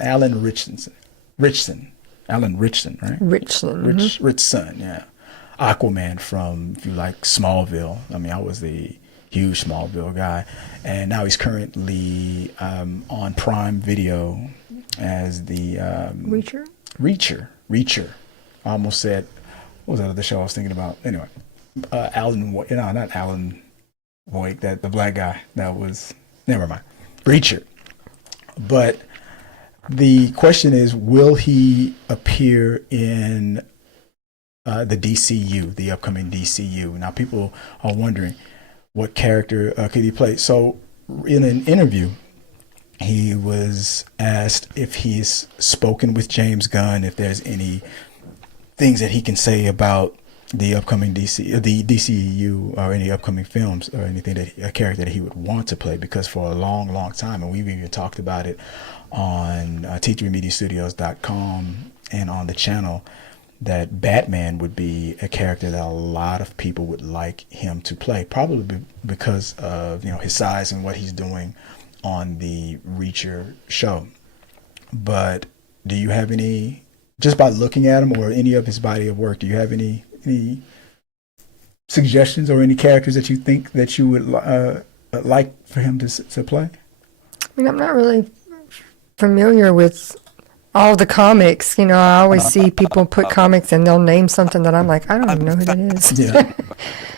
Alan Alan Ritchson, right? Ritchson, yeah. Aquaman from, if you like, Smallville. I mean, I was the huge Smallville guy, and now he's currently on Prime Video as the Reacher. I almost said, what was that other show I was thinking about? Anyway, not Alan Wake, that the black guy. That was, never mind, Reacher. But the question is, will he appear in the DCU, the upcoming DCU? Now, people are wondering, what character could he play? So, in an interview, he was asked if he's spoken with James Gunn, if there's any things that he can say about the upcoming the DCU, or any upcoming films, or anything a character that he would want to play. Because for a long time, and we've even talked about it on T3mediastudios.com and on the channel, that Batman would be a character that a lot of people would like him to play, probably because of his size and what he's doing on the Reacher show. But do you have any, just by looking at him or any of his body of work, do you have any suggestions or any characters that you think that you would like for him to play? I mean, I'm not really familiar with all the comics. I always see people put comics and they'll name something that I'm like, I don't even know who that is. Yeah.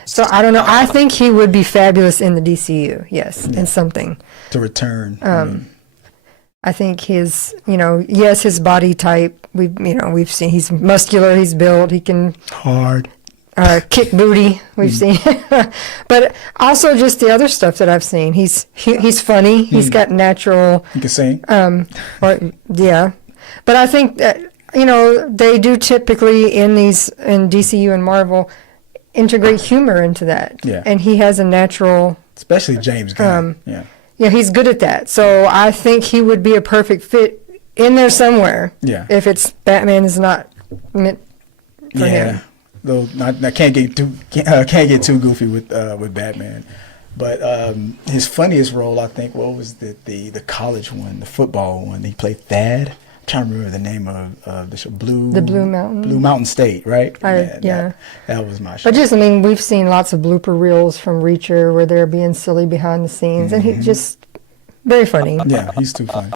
So I don't know. I think he would be fabulous in the DCU. Yes, in something. To return. I think his, yes, his body type. We've seen he's muscular. He's built. He can hard. Kick booty. We've seen, but also just the other stuff that I've seen. He's funny. He's got natural. He can sing. Yeah. But I think that, they do typically in DCU and Marvel integrate humor into that. Yeah. And he has a natural. Especially James Gunn. Yeah, he's good at that. So I think he would be a perfect fit in there somewhere. Yeah. If Batman is not meant for him. Though I can't get too goofy with Batman. But his funniest role, I think, what was the college one, the football one? He played Thad. I'm trying to remember the name of the show. Blue Mountain State, right? Yeah. That was my show. But we've seen lots of blooper reels from Reacher where they're being silly behind the scenes, and he's just very funny. Yeah, he's too funny.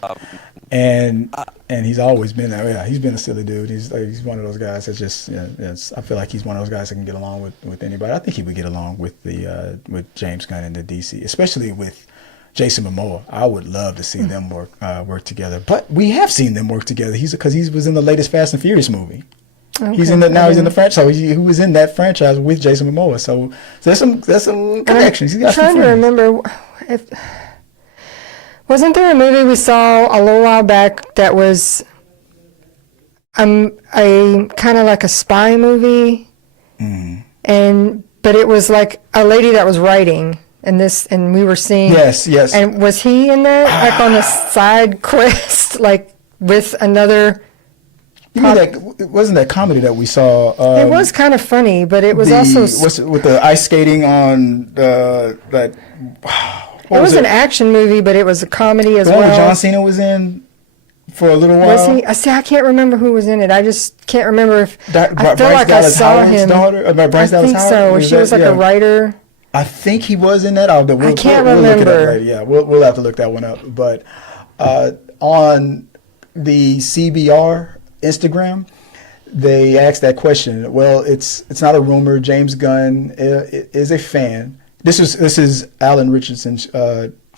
And he's always been that way. Yeah, he's been a silly dude. He's one of those guys that's just, I feel like he's one of those guys that can get along with anybody. I think he would get along with with James Gunn and the DC, especially with Jason Momoa. I would love to see them work together. But we have seen them work together. Because he was in the latest Fast and Furious movie. Okay. He's in the franchise. So he was in that franchise with Jason Momoa. So there's some connections. I'm trying to remember if wasn't there a movie we saw a little while back that was a kind of like a spy movie, but it was like a lady that was writing. And we were seeing. Yes. And was he in that, like on a side quest, like with another? Wasn't that comedy that we saw? It was kind of funny, but it was also with the ice skating on that. It was an action movie, but it was a comedy as well. The one John Cena was in for a little while. Was he? I can't remember who was in it. I just can't remember if. I feel like I saw him. Bryce Dallas Howard? So. She was like a writer. I think he was in that. I can't remember. Look it up later. Yeah, we'll have to look that one up. But on the CBR Instagram, they asked that question. Well, it's not a rumor. James Gunn is a fan. This is Alan Ritchson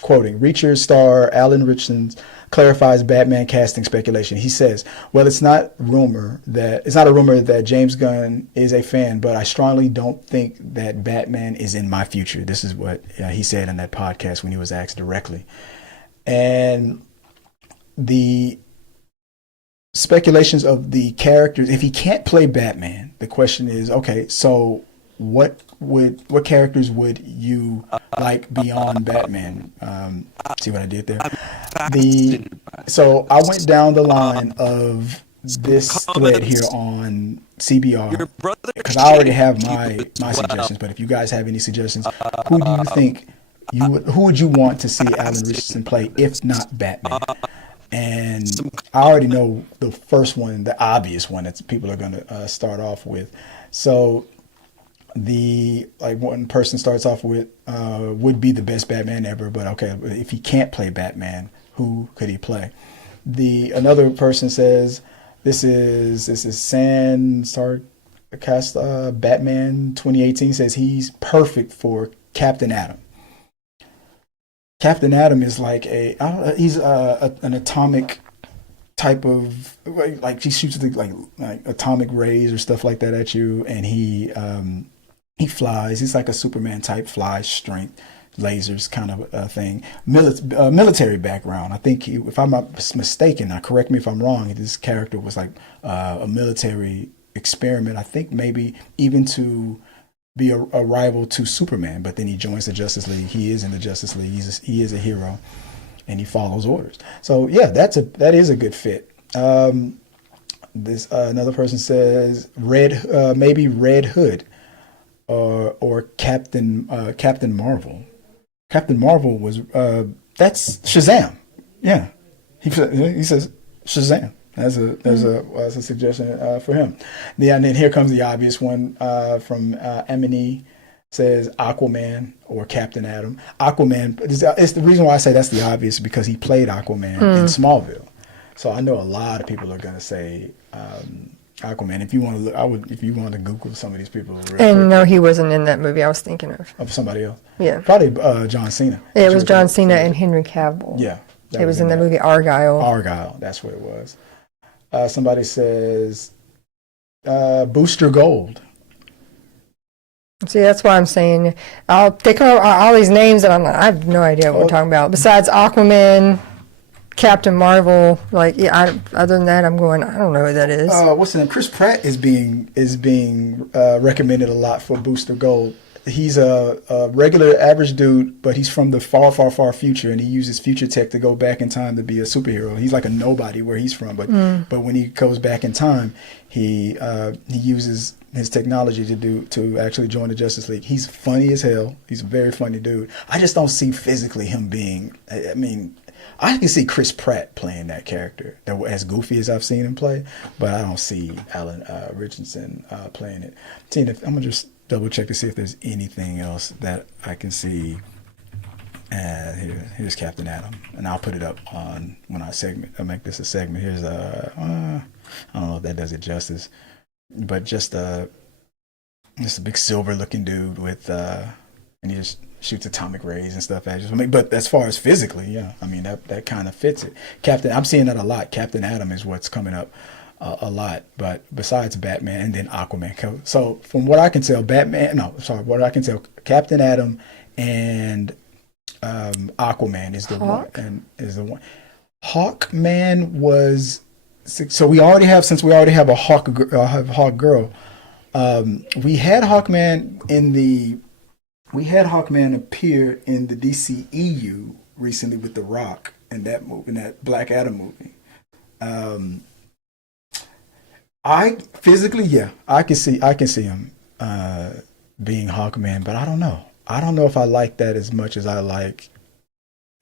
quoting. Reacher star Alan Ritchson clarifies Batman casting speculation. He says, "Well, it's not a rumor that James Gunn is a fan, but I strongly don't think that Batman is in my future." This is what he said in that podcast when he was asked directly. And the speculations of the characters, if he can't play Batman, the question is, okay, so what characters would you like beyond Batman? See what I did there? So I went down the line of this thread here on CBR because I already have my suggestions. But if you guys have any suggestions, who do you think who would you want to see Alan Ritchson play if not Batman? And I already know the first one, the obvious one that people are going to start off with. So one person starts off with would be the best Batman ever, but okay, if he can't play Batman, who could he play? Another person says this is San Sarcast Batman 2018 says he's perfect for Captain Atom. Captain Atom is like he's an atomic type of like he shoots like atomic rays or stuff like that at you, and he flies. He's like a Superman type, flies, strength, lasers kind of thing. Military background. I think if I'm not mistaken, now correct me if I'm wrong, this character was like a military experiment. I think maybe even to be a rival to Superman, but then he joins the Justice League. He is in the Justice League. He is a hero, and he follows orders. So yeah, that is a good fit. This another person says maybe Red Hood or Captain Marvel. Captain Marvel was that's Shazam. Yeah, he says Shazam. That's a suggestion for him. Yeah, and then here comes the obvious one from Emily says Aquaman or Captain Atom. Aquaman. It's the reason why I say that's the obvious because he played Aquaman in Smallville. So I know a lot of people are going to say Aquaman. If you want to look, if you want to Google some of these people. And no, he wasn't in that movie I was thinking of. Of somebody else. Yeah. Probably John Cena. Yeah, it was John Cena and Henry Cavill. Yeah. It was in the movie Argyle. Argyle, that's what it was. Somebody says Booster Gold. See, that's why I'm saying they come up all these names that I have no idea what we're talking about. Besides Aquaman, Captain Marvel, other than that, I'm going, I don't know who that is. What's the name? Chris Pratt is being recommended a lot for Booster Gold. He's a regular average dude, but he's from the far, far, far future, and he uses future tech to go back in time to be a superhero. He's like a nobody where he's from, but when he goes back in time, he uses his technology to actually join the Justice League. He's funny as hell. He's a very funny dude. I just don't see physically him being. I mean, I can see Chris Pratt playing that character, as goofy as I've seen him play, but I don't see Alan Ritchson playing it. I'm gonna just double check to see if there's anything else that I can see. Here's Captain Atom, and I'll put it up on when I make this a segment. Here's I don't know if that does it justice, but just a big silver looking dude with and he just shoots atomic rays and stuff at you. But as far as physically, yeah, I mean that kind of fits it. I'm seeing that a lot. Captain Atom is what's coming up a lot, but besides Batman and then Aquaman. So from what I can tell, Captain Atom and Aquaman is the one. Hawkman was so we already have a Hawk girl. We had Hawkman appear in the DCEU recently with The Rock in that Black Adam movie. I can see him being Hawkman, but I don't know. I don't know if I like that as much as I like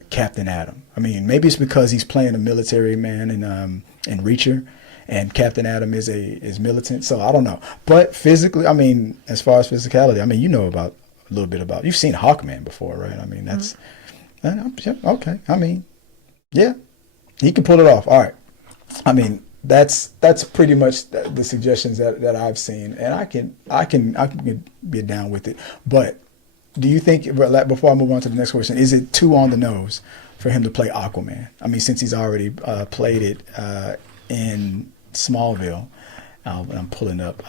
Captain Atom. I mean, maybe it's because he's playing a military man in Reacher, and Captain Atom is militant. So I don't know. But physically, I mean, as far as physicality, I mean, you know a little bit about. You've seen Hawkman before, right? I mean, that's okay. I mean, yeah, he can pull it off. All right. I mean, that's pretty much the suggestions that I've seen, and I can get down with it. But do you think, before I move on to the next question, is it too on the nose for him to play Aquaman? I mean, since he's already played it in Smallville, I'm pulling up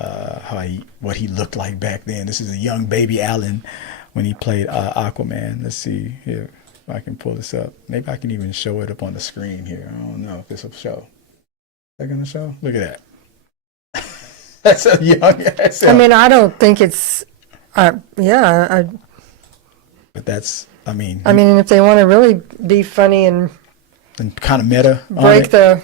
what he looked like back then. This is a young baby Alan when he played Aquaman. Let's see here if I can pull this up. Maybe I can even show it up on the screen here. I don't know if this will show. Is that gonna show? Look at that. That's a young ass. I mean, I don't think it's. But that's. I mean, if they want to really be funny and kind of meta, break the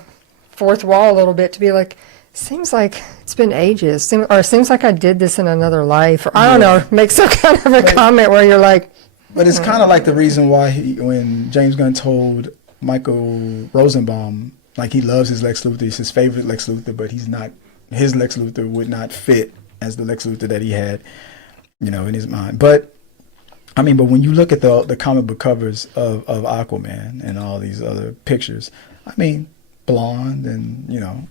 fourth wall a little bit, to be like, seems like it's been ages, seems like I did this in another life, or I don't know, make some kind of a comment where you're like. But it's kind of like the reason why when James Gunn told Michael Rosenbaum, like he loves his Lex Luthor. He's his favorite Lex Luthor, but he's not. His Lex Luthor would not fit as the Lex Luthor that he had, in his mind. But I mean, but when you look at the comic book covers of Aquaman and all these other pictures, I mean, blonde and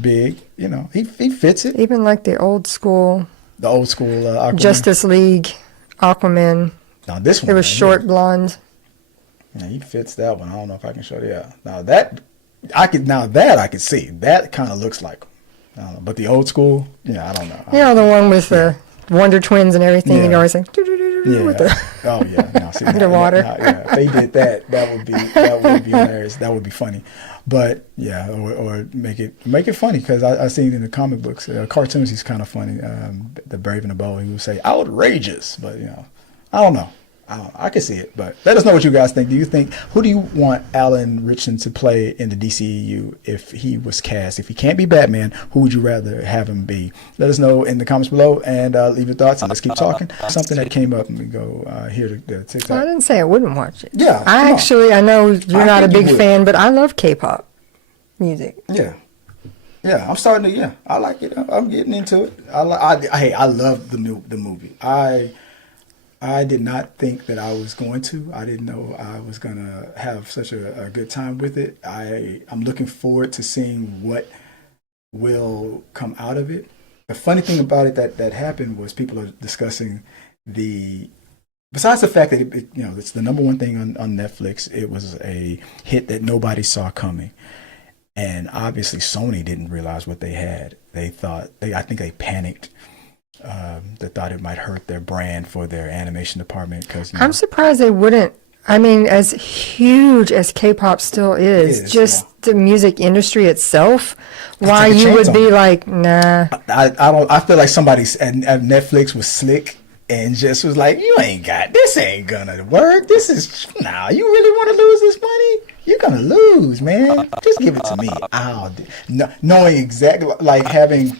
big, he fits it. Even like the old school Aquaman. Justice League Aquaman. Now this one, it was short, blonde. Yeah, he fits that one. I don't know if I can show you. Yeah. Now that I could see. That kind of looks like him. I don't know. But the old school, I don't know. The one with the Wonder Twins and everything. Yeah. You always like with the underwater. If they did that, that would be hilarious. That would be funny. But yeah, or make it funny, because I seen in the comic books, cartoons, he's kind of funny. The Brave and the Bold, he would say outrageous, but I don't know. I can see it, but let us know what you guys think. Who do you want Alan Ritchson to play in the DCEU if he was cast? If he can't be Batman, who would you rather have him be? Let us know in the comments below, and leave your thoughts, and let's keep talking. Something that came up, and we go here to TikTok. Well, I didn't say I wouldn't watch it. Yeah. I know you're not a big fan, but I love K-pop music. Yeah. Yeah, I'm starting to. I like it. I'm getting into it. I love the movie. I did not think that I was going to. I didn't know I was going to have such a good time with it. I'm looking forward to seeing what will come out of it. The funny thing about it that happened was people are discussing besides the fact that it's the number one thing on Netflix, it was a hit that nobody saw coming. And obviously Sony didn't realize what they had. I think they panicked. They thought it might hurt their brand for their animation department. I'm surprised they wouldn't. I mean, as huge as K-pop still is, the music industry itself, why you would be like, nah. I feel like somebody at Netflix was slick and just was like, this ain't gonna work. You really want to lose this money? You're gonna lose, man. Just give it to me. Knowing exactly, like having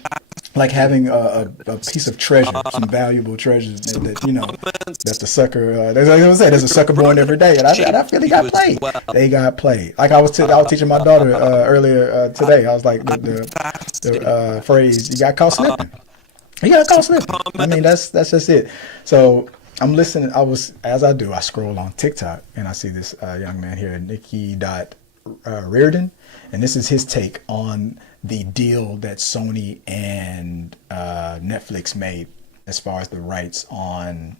a piece of treasure, some valuable treasures that's the sucker. There's a sucker born every day, and I feel they got played. They got played. Like I was teaching my daughter earlier today. I was like the phrase, "You got caught slipping." You got caught slipping. I mean, that's just it. So I'm listening. I scroll on TikTok and I see this young man here, nicky.reardon, and this is his take on the deal that Sony and Netflix made as far as the rights on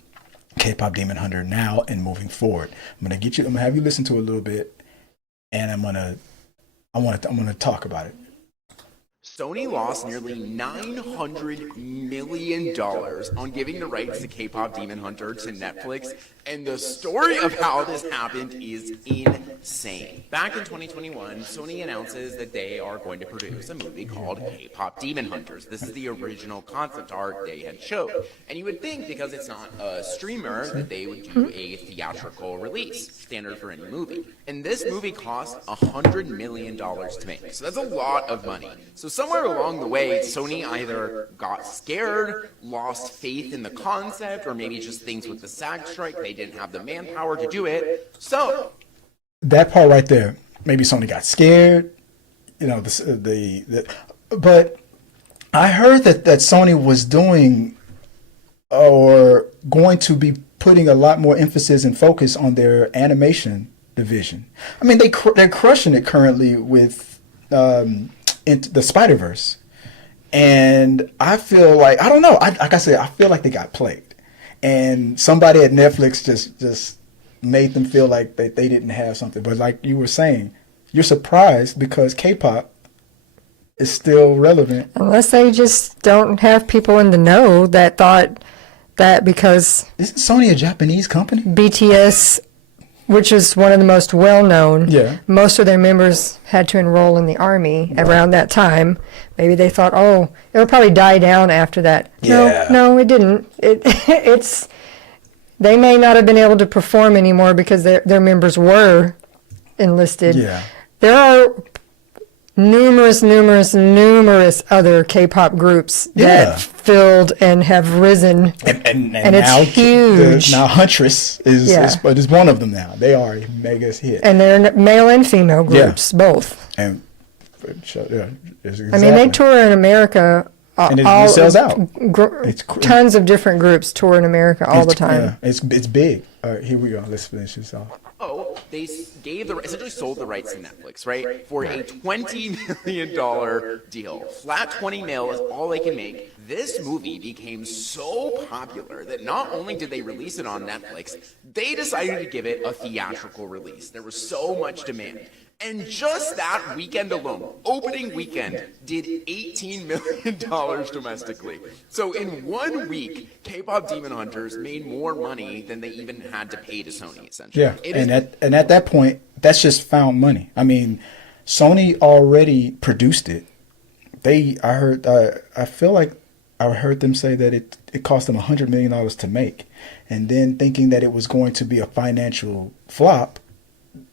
K-pop Demon Hunter now and moving forward. I'm gonna have you listen to a little bit, and I want to talk about it. Sony lost nearly $900 million on giving the rights to K-pop Demon Hunter to Netflix, and the story of how this happened is insane. Back in 2021, Sony announces that they are going to produce a movie called K-pop Demon Hunters. This is the original concept art they had showed. And you would think, because it's not a streamer, that they would do a theatrical release, standard for any movie. And this movie cost $100 million to make. So that's a lot of money. So somewhere along the way, Sony either got scared, lost faith in the concept, or maybe just things with the SAG strike, they didn't have the manpower to do it. So that part right there, maybe Sony got scared, but I heard that Sony was doing or going to be putting a lot more emphasis and focus on their animation division. I mean, they're crushing it currently with into the Spider-Verse, and I feel like, I don't know, like I said, I feel like they got played, and somebody at Netflix just made them feel like they didn't have something. But like you were saying, you're surprised because K-pop is still relevant, unless they just don't have people in the know that thought that because isn't Sony a Japanese company? BTS, which is one of the most well-known. Yeah. Most of their members had to enroll in the army around that time. Maybe they thought, it'll probably die down after that. Yeah. No, it didn't. They may not have been able to perform anymore because their members were enlisted. Yeah. There are numerous other K-pop groups that filled and have risen, and it's now, huge. Now Huntress is one of them now. They are a mega hit, and they're male and female groups, both. And I mean, they tour in America. And it sells out. Tons of different groups tour in America all the time. Yeah, it's big. All right, here we go. Let's finish this off. Oh, they essentially sold the rights to Netflix, right? For a $20 million deal. Flat 20 mil is all they can make. This movie became so popular that not only did they release it on Netflix, they decided to give it a theatrical release. There was so much demand. And just that weekend alone, opening weekend, did $18 million domestically. So in 1 week, K-pop Demon Hunters made more money than they even had to pay to Sony, essentially. Yeah, and at that point, that's just found money. I mean, Sony already produced it. I feel like I heard them say that it cost them $100 million to make. And then thinking that it was going to be a financial flop,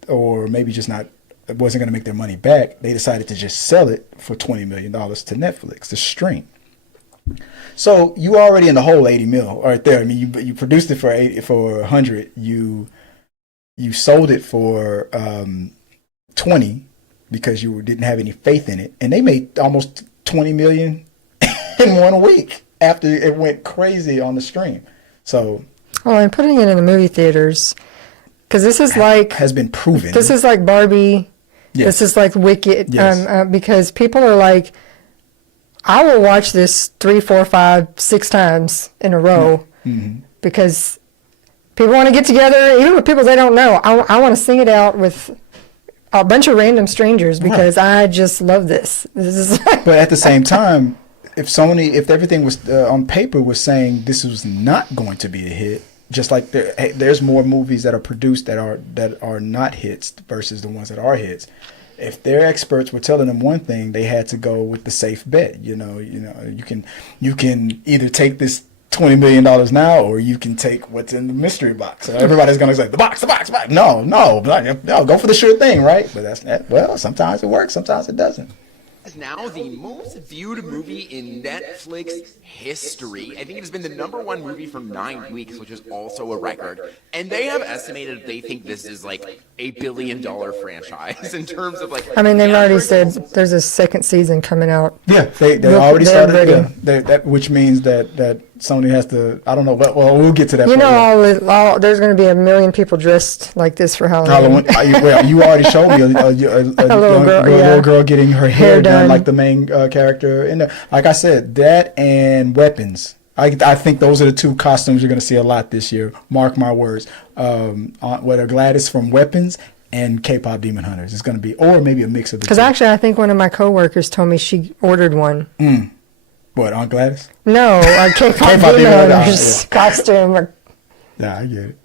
or maybe just not, it wasn't going to make their money back, they decided to just sell it for $20 million to Netflix to stream. So you already in the whole 80 mil right there. I mean, you produced it for 100. You sold it for 20 because you didn't have any faith in it, and they made almost 20 million in 1 week after it went crazy on the stream. So, well, and putting it in the movie theaters, because this is like has been proven. This is like Barbie. Yes. This is like Wicked. Yes. Because people are like, I will watch this 3, 4, 5, 6 times in a row because people want to get together, even with people they don't know. I want to sing it out with a bunch of random strangers because I just love this. This is. But at the same time, if everything was on paper was saying this was not going to be a hit, just like there's more movies that are produced that are not hits versus the ones that are hits. If their experts were telling them one thing, they had to go with the safe bet. You can either take this $20 million now, or you can take what's in the mystery box. So everybody's gonna say the box. No, go for the sure thing, right? But well, sometimes it works, sometimes it doesn't. Is now the most viewed movie in Netflix history. I think it has been the #1 movie for 9 weeks, which is also a record. And they have estimated they think this is like $1 billion franchise in terms of like. I mean, they've already said there's a second season coming out. Yeah, they already started. Yeah, that which means that Sony has to. I don't know, but well, we'll get to that. You know, there's going to be 1 million people dressed like this for Halloween. You already showed me a little girl getting her hair done like the main character. And like I said, that and weapons. I think those are the 2 costumes you're going to see a lot this year. Mark my words. Whether Gladys from Weapons and K-pop Demon Hunters, it's going to be, or maybe a mix of the 2. Because actually, I think one of my coworkers told me she ordered one. What, Aunt Gladys? No, a K-pop Demon Hunters costume. Yeah, I get it.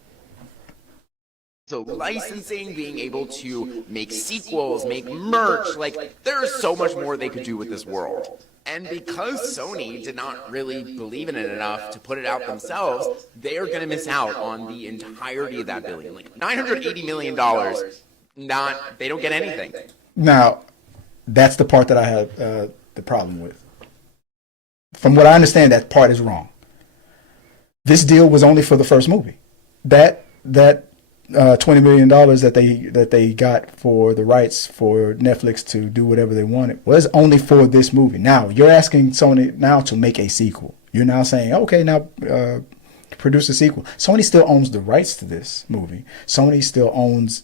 So licensing, being able to make sequels, make merch, like there's so much more they could do with this world. And because Sony did not really believe in it enough to put it out themselves, they are going to miss out on the entirety of that billion. Like $980 million, they don't get anything. Now, that's the part that I have the problem with. From what I understand, that part is wrong. This deal was only for the first movie. That $20 million that they got for the rights for Netflix to do whatever they wanted was only for this movie. Now you're asking Sony now to make a sequel. You're now saying, okay, now produce a sequel. Sony still owns the rights to this movie. Sony still owns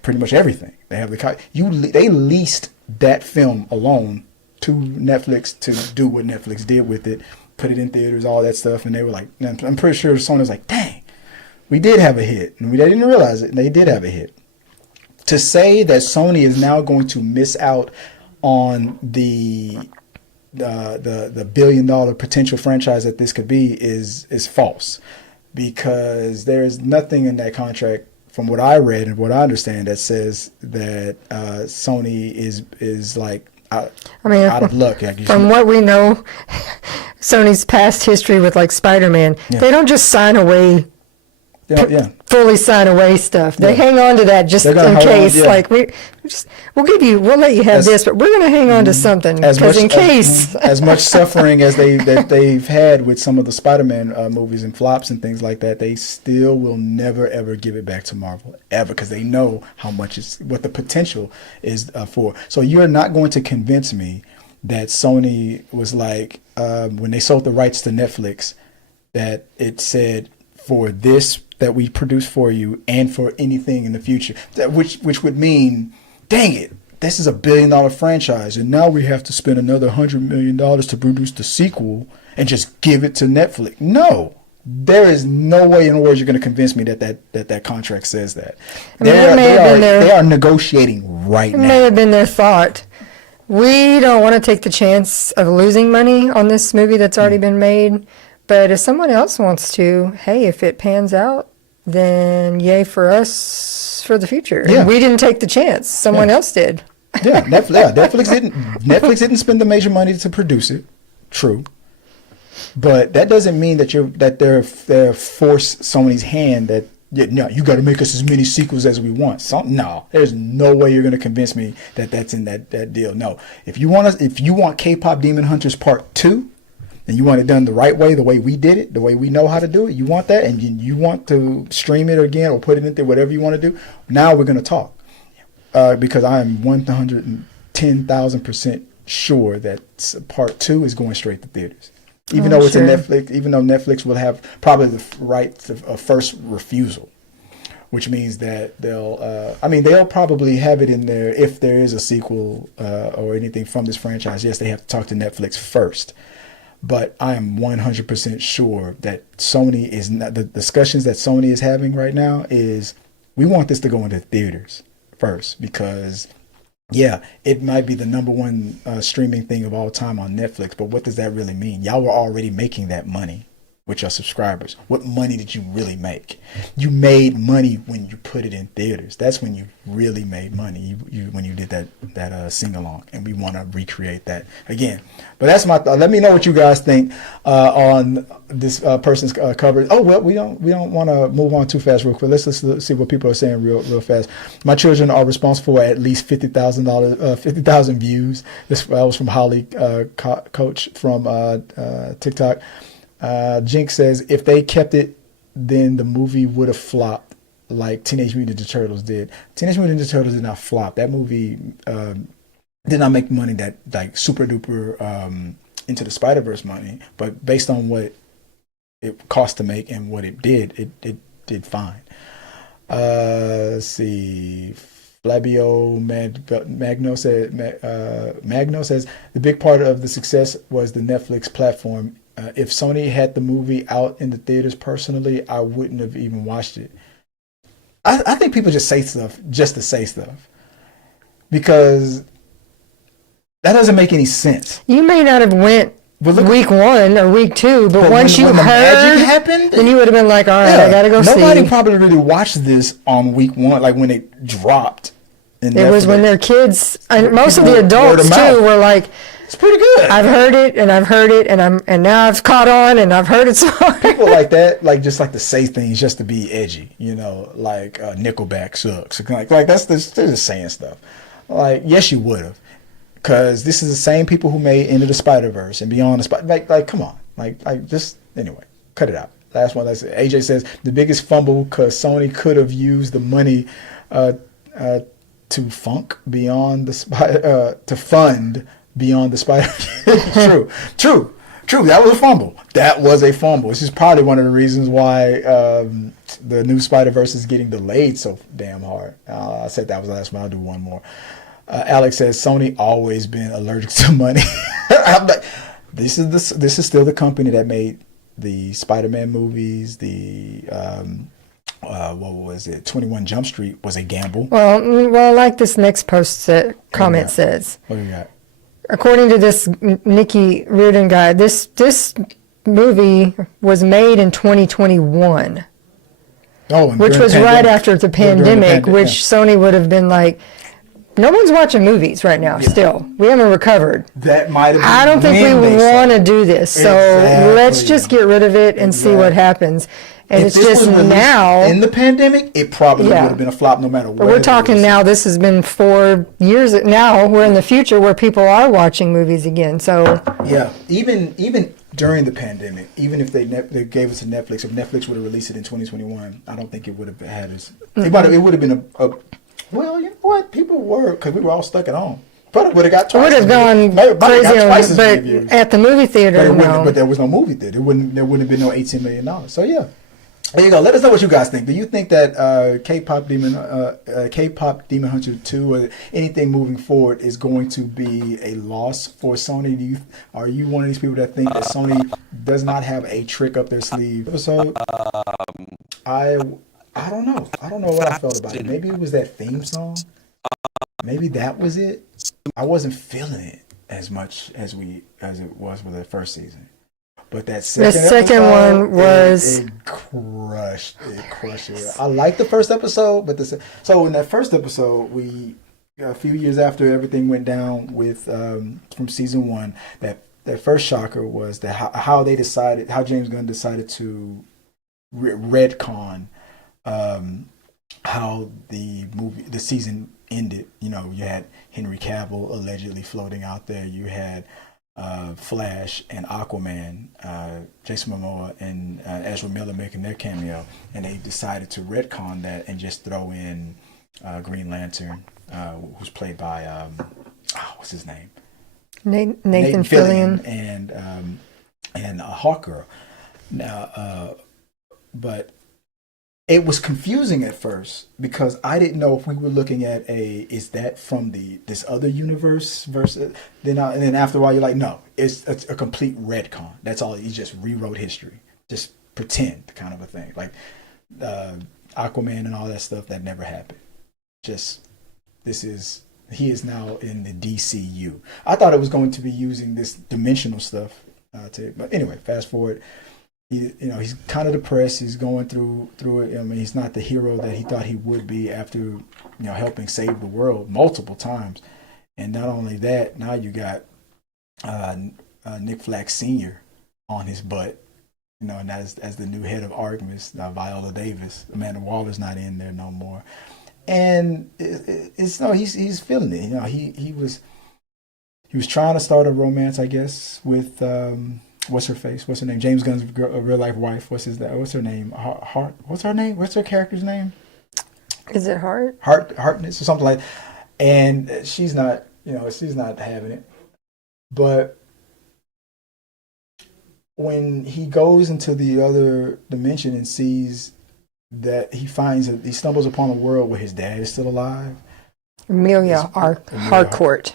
pretty much everything. They have they leased that film alone to Netflix to do what Netflix did with it, put it in theaters, all that stuff, and they were like, I'm pretty sure Sony was like, dang. We did have a hit, and they didn't realize it, and they did have a hit. To say that Sony is now going to miss out on the $1 billion potential franchise that this could be is false, because there is nothing in that contract, from what I read and what I understand, that says that Sony is like out of luck. From what we know, Sony's past history with like Spider-Man, they don't just sign away fully sign away stuff. They hang on to that just in case. Like we'll let you have this, but we're going to hang on to something because in case. As much suffering as they've had with some of the Spider-Man movies and flops and things like that, they still will never ever give it back to Marvel ever because they know how much what the potential is for. So you're not going to convince me that Sony was like when they sold the rights to Netflix that it said for this that we produce for you and for anything in the future, which would mean, dang it, this is $1 billion franchise and now we have to spend another $100 million to produce the sequel and just give it to Netflix. No, there is no way in the world you're going to convince me that contract says that. They are negotiating right now. It may have been their thought. We don't want to take the chance of losing money on this movie that's already been made. But if someone else wants to, hey, if it pans out, then yay for us for the future. Yeah. And we didn't take the chance. Someone else did. Netflix didn't spend the major money to produce it. True. But that doesn't mean that they're forced Sony's hand that you got to make us as many sequels as we want. No, there's no way you're going to convince me that that's in that deal. No, if you want K-pop Demon Hunters Part 2, and you want it done the right way, the way we did it, the way we know how to do it, you want that, and you want to stream it again or put it in there, whatever you want to do. Now we're going to talk because I am 110,000% sure that Part 2 is going straight to theaters. Even though it's a Netflix, even though Netflix will have probably the right of first refusal, which means that they'll probably have it in there if there is a sequel or anything from this franchise. Yes, they have to talk to Netflix first. But I am 100% sure that Sony is not, the discussions that Sony is having right now is we want this to go into theaters first because, yeah, it might be the number one streaming thing of all time on Netflix. But what does that really mean? Y'all were already making that money with your subscribers. What money did you really make? You made money when you put it in theaters. That's when you really made money. When you did that sing along, and we want to recreate that again. But that's my thought. Let me know what you guys think on this person's coverage. Oh well, we don't want to move on too fast. Real quick, let's see what people are saying real fast. My children are responsible for at least $50,000 views. This was from Holly Coach from TikTok. Jinx says, if they kept it, then the movie would have flopped like Teenage Mutant Ninja Turtles did. Teenage Mutant Ninja Turtles did not flop. That movie did not make money that like super duper Into the Spider-Verse money, but based on what it cost to make and what it did fine. Let's see. Flavio Magno says the big part of the success was the Netflix platform. If Sony had the movie out in the theaters personally, I wouldn't have even watched it. I think people just say stuff just to say stuff because that doesn't make any sense. You may not have went week 1 or week 2, but once you heard, magic happened, then you would have been like, all right, I gotta go see. Nobody probably really watched this on week 1, like when it dropped. It was when their kids, and most of the adults too, were like, it's pretty good. I've heard it, and now I've caught on, and I've heard it so hard. People like that, just like to say things just to be edgy, like Nickelback sucks. Like they're just saying stuff. Like, yes, you would have, because this is the same people who made Into the Spider-Verse and Beyond the Spider. Like, come on, just anyway, cut it out. Last one. That's it. AJ says the biggest fumble because Sony could have used the money to fund Beyond the Spider. True. That was a fumble. This is probably one of the reasons why the new Spider-Verse is getting delayed so damn hard. I said that was the last one. I'll do one more. Alex says Sony always been allergic to money. I'm like, this is still the company that made the Spider-Man movies. The what was it? 21 Jump Street was a gamble. Well, like this next comment says. What do you got? According to this Nicky.reardon guy, this movie was made in 2021. Oh, which was right after the pandemic, which Sony would have been like, no one's watching movies right now. Still, we haven't recovered. That might have been I don't think we want to do this. So let's just get rid of it and see what happens. And if it's just now in the pandemic, it probably would have been a flop no matter what. But we're talking now. This has been 4 years. Now we're in the future where people are watching movies again. So yeah, even during the pandemic, even if they gave us a Netflix, if Netflix would have released it in 2021, I don't think it would have had as it would have been a well, you know what? People were, because we were all stuck at home. But it would have got twice. It would have gone crazy, but at the movie theater, but there was no movie theater. There wouldn't have been no $18 million. So yeah, there you go. Let us know what you guys think. Do you think that Kpop Demon Hunter 2 or anything moving forward is going to be a loss for Sony? Are you one of these people that think that Sony does not have a trick up their sleeve? Episode, I don't know. I don't know what I felt about it. Maybe it was that theme song. Maybe that was it. I wasn't feeling it as much as it was with the first season. But that second one was it crushed it. I liked the first episode, but so in that first episode, a few years after everything went down with from season 1, that first shocker was that how James Gunn decided to retcon how the season ended. You know, you had Henry Cavill allegedly floating out there. You had Flash and Aquaman, Jason Momoa and Ezra Miller making their cameo, and they decided to retcon that and just throw in Green Lantern, who's played by what's his name? Nathan Fillion and Hawkgirl. Now, but it was confusing at first because I didn't know if we were looking at is that from this other universe versus and then after a while you're like, no, it's a complete retcon. That's all. He just rewrote history, just pretend kind of a thing, like Aquaman and all that stuff that never happened. He is now in the DCU. I thought it was going to be using this dimensional stuff but anyway, fast forward. He's kind of depressed. He's going through it. I mean, he's not the hero that he thought he would be after, helping save the world multiple times. And not only that, now you got Nick Flack Sr. on his butt, and as the new head of Artemis, Viola Davis. Amanda Waller's not in there no more. And he's feeling it. He was trying to start a romance, I guess, with what's her name? James Gunn's real life wife. What's her name? Hart. What's her name? What's her character's name? Is it Hart? Hartness or something like that. And she's not having it. But when he goes into the other dimension and sees that he stumbles upon a world where his dad is still alive. Amelia Harcourt.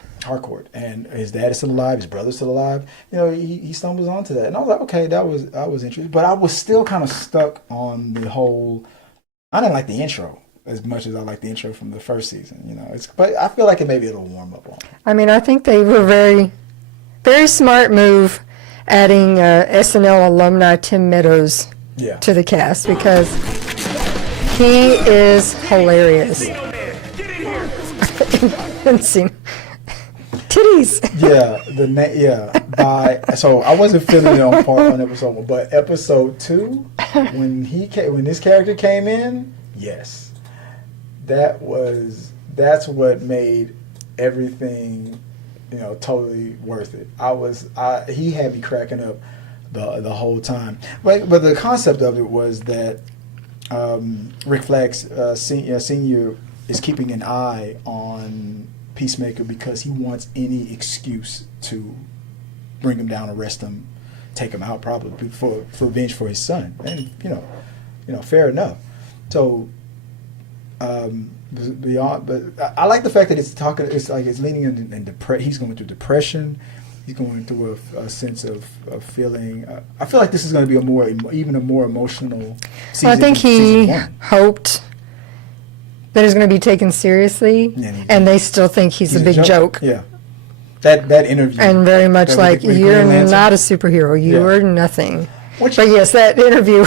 And his dad is still alive, his brother's still alive. He stumbles onto that, and I was like, okay, that was interesting. But I was still kind of stuck on the whole. I didn't like the intro as much as I liked the intro from the first season. But I feel like maybe it'll warm up on. I mean, I think they were very, very smart move adding SNL alumni Tim Meadows to the cast because he is hilarious. Titties. So I wasn't feeling it on episode 1, but episode 2, when this character came in, yes, that's what made everything, totally worth it. He had me cracking up the whole time. But the concept of it was that Rick Flack's senior is keeping an eye on Peacemaker because he wants any excuse to bring him down, arrest him, take him out, probably for revenge for his son. And fair enough. So beyond, but I like the fact that it's leaning in depression. He's going through depression. He's going through a sense of feeling. I feel like this is going to be even a more emotional season. Well, I think he hoped that is going to be taken seriously, and they still think he's a big joke. Yeah, that interview, and very much like you're not a superhero, you are nothing. But yes, that interview,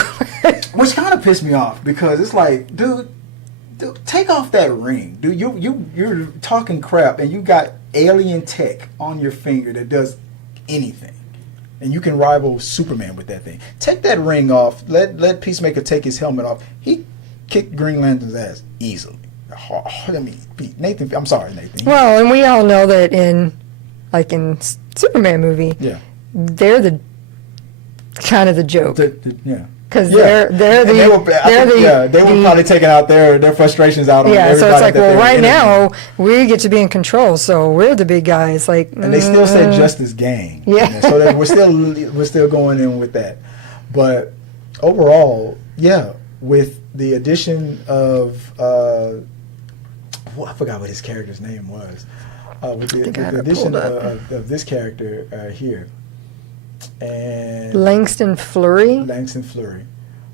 which kind of pissed me off because it's like, dude, dude, take off that ring, dude. You're talking crap, and you got alien tech on your finger that does anything, and you can rival Superman with that thing. Take that ring off. Let Peacemaker take his helmet off. He kicked Green Lantern's ass easily. I mean, Nathan. I'm sorry, Nathan. Well, and we all know that in Superman movie, Yeah. they're the kind of the joke. Yeah. Because Yeah. they're They were probably taking out their frustrations out on everybody. So it's like, that well, they were right interviewing. now we get to be in control, so we're the big guys. Like, And they still said Justice Gang. Yeah. So that we're still going in with that. But overall, yeah, with the addition of I forgot what his character's name was. With the addition of this character here, and Langston Fleury.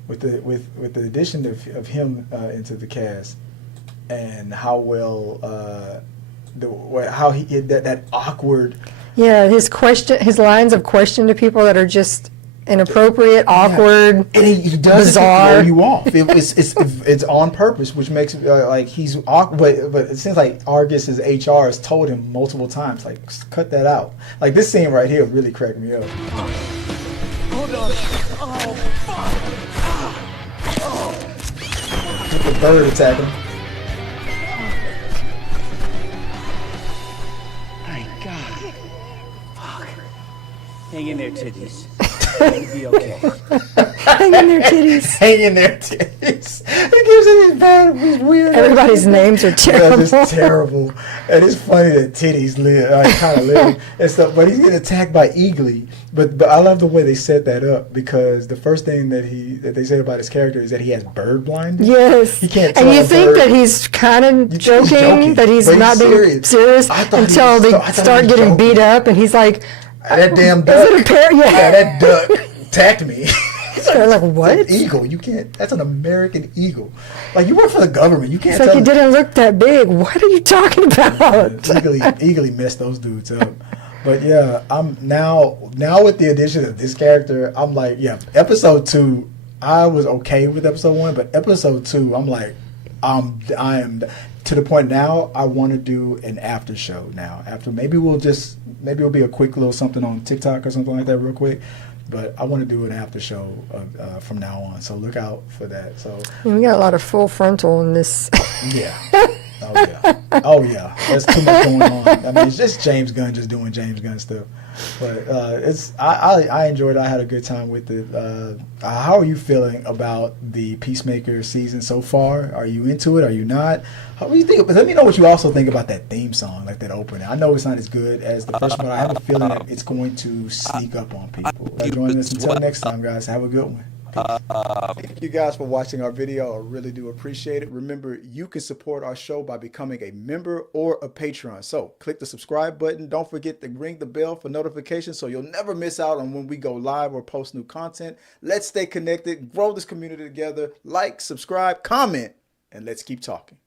with the addition of him into the cast, and how well how he that awkward. Yeah, his lines of question to people that are just inappropriate, awkward, and he does bizarre. it to throw you off. It's on purpose, which makes like he's awkward. But it seems like Argus's HR has told him multiple times, like, cut that out. Like this scene right here really cracked me up. Hold on. Oh, fuck. With the bird attacking him. Thank God. Fuck. Hang in there, titties. It'll be okay. Hang in their titties. Hang in there, titties. It gives it these bad, these weird. Everybody's names are terrible. That's just terrible. And it's funny that titties live, kind of live and stuff. But he's getting attacked by Eagly. But I love the way they set that up, because the first thing that they say about his character is that he has bird blindness. Yes. He can't. And tell you a think bird. that he's kind of joking, that he's but not he's being serious I thought until he they was- I thought start he was getting joking. beat up, and he's like, That damn duck. "Is it a pair?" Yeah, that duck attacked me. They're like, what? It's an eagle. You can't. That's an American eagle. Like, you work for the government. You can't. It's like tell he didn't look that big. What are you talking about? Eagly messed those dudes up. But yeah, I'm now with the addition of this character, I'm like, yeah, episode 2, I was okay with episode 1, but episode 2, I'm like, I am to the point now I want to do an after show now. After maybe it'll be a quick little something on TikTok or something like that real quick. But I want to do an after show from now on, so look out for that. So We got a lot of full frontal in this. yeah. Oh yeah. There's too much going on. I mean, it's just James Gunn just doing James Gunn stuff. But I enjoyed it. I had a good time with it. How are you feeling about the Peacemaker season so far? Are you into it? Are you not? How do you think? Let me know what you also think about that theme song, like that opening. I know it's not as good as the first one, but I have a feeling that it's going to sneak up on people. Join us until next time, guys. Have a good one. Thank you guys for watching our video. I really do appreciate it. Remember, you can support our show by becoming a member or a Patreon. So click the subscribe button. Don't forget to ring the bell for notifications so you'll never miss out on when we go live or post new content. Let's stay connected, grow this community together. Like, subscribe, comment, and let's keep talking.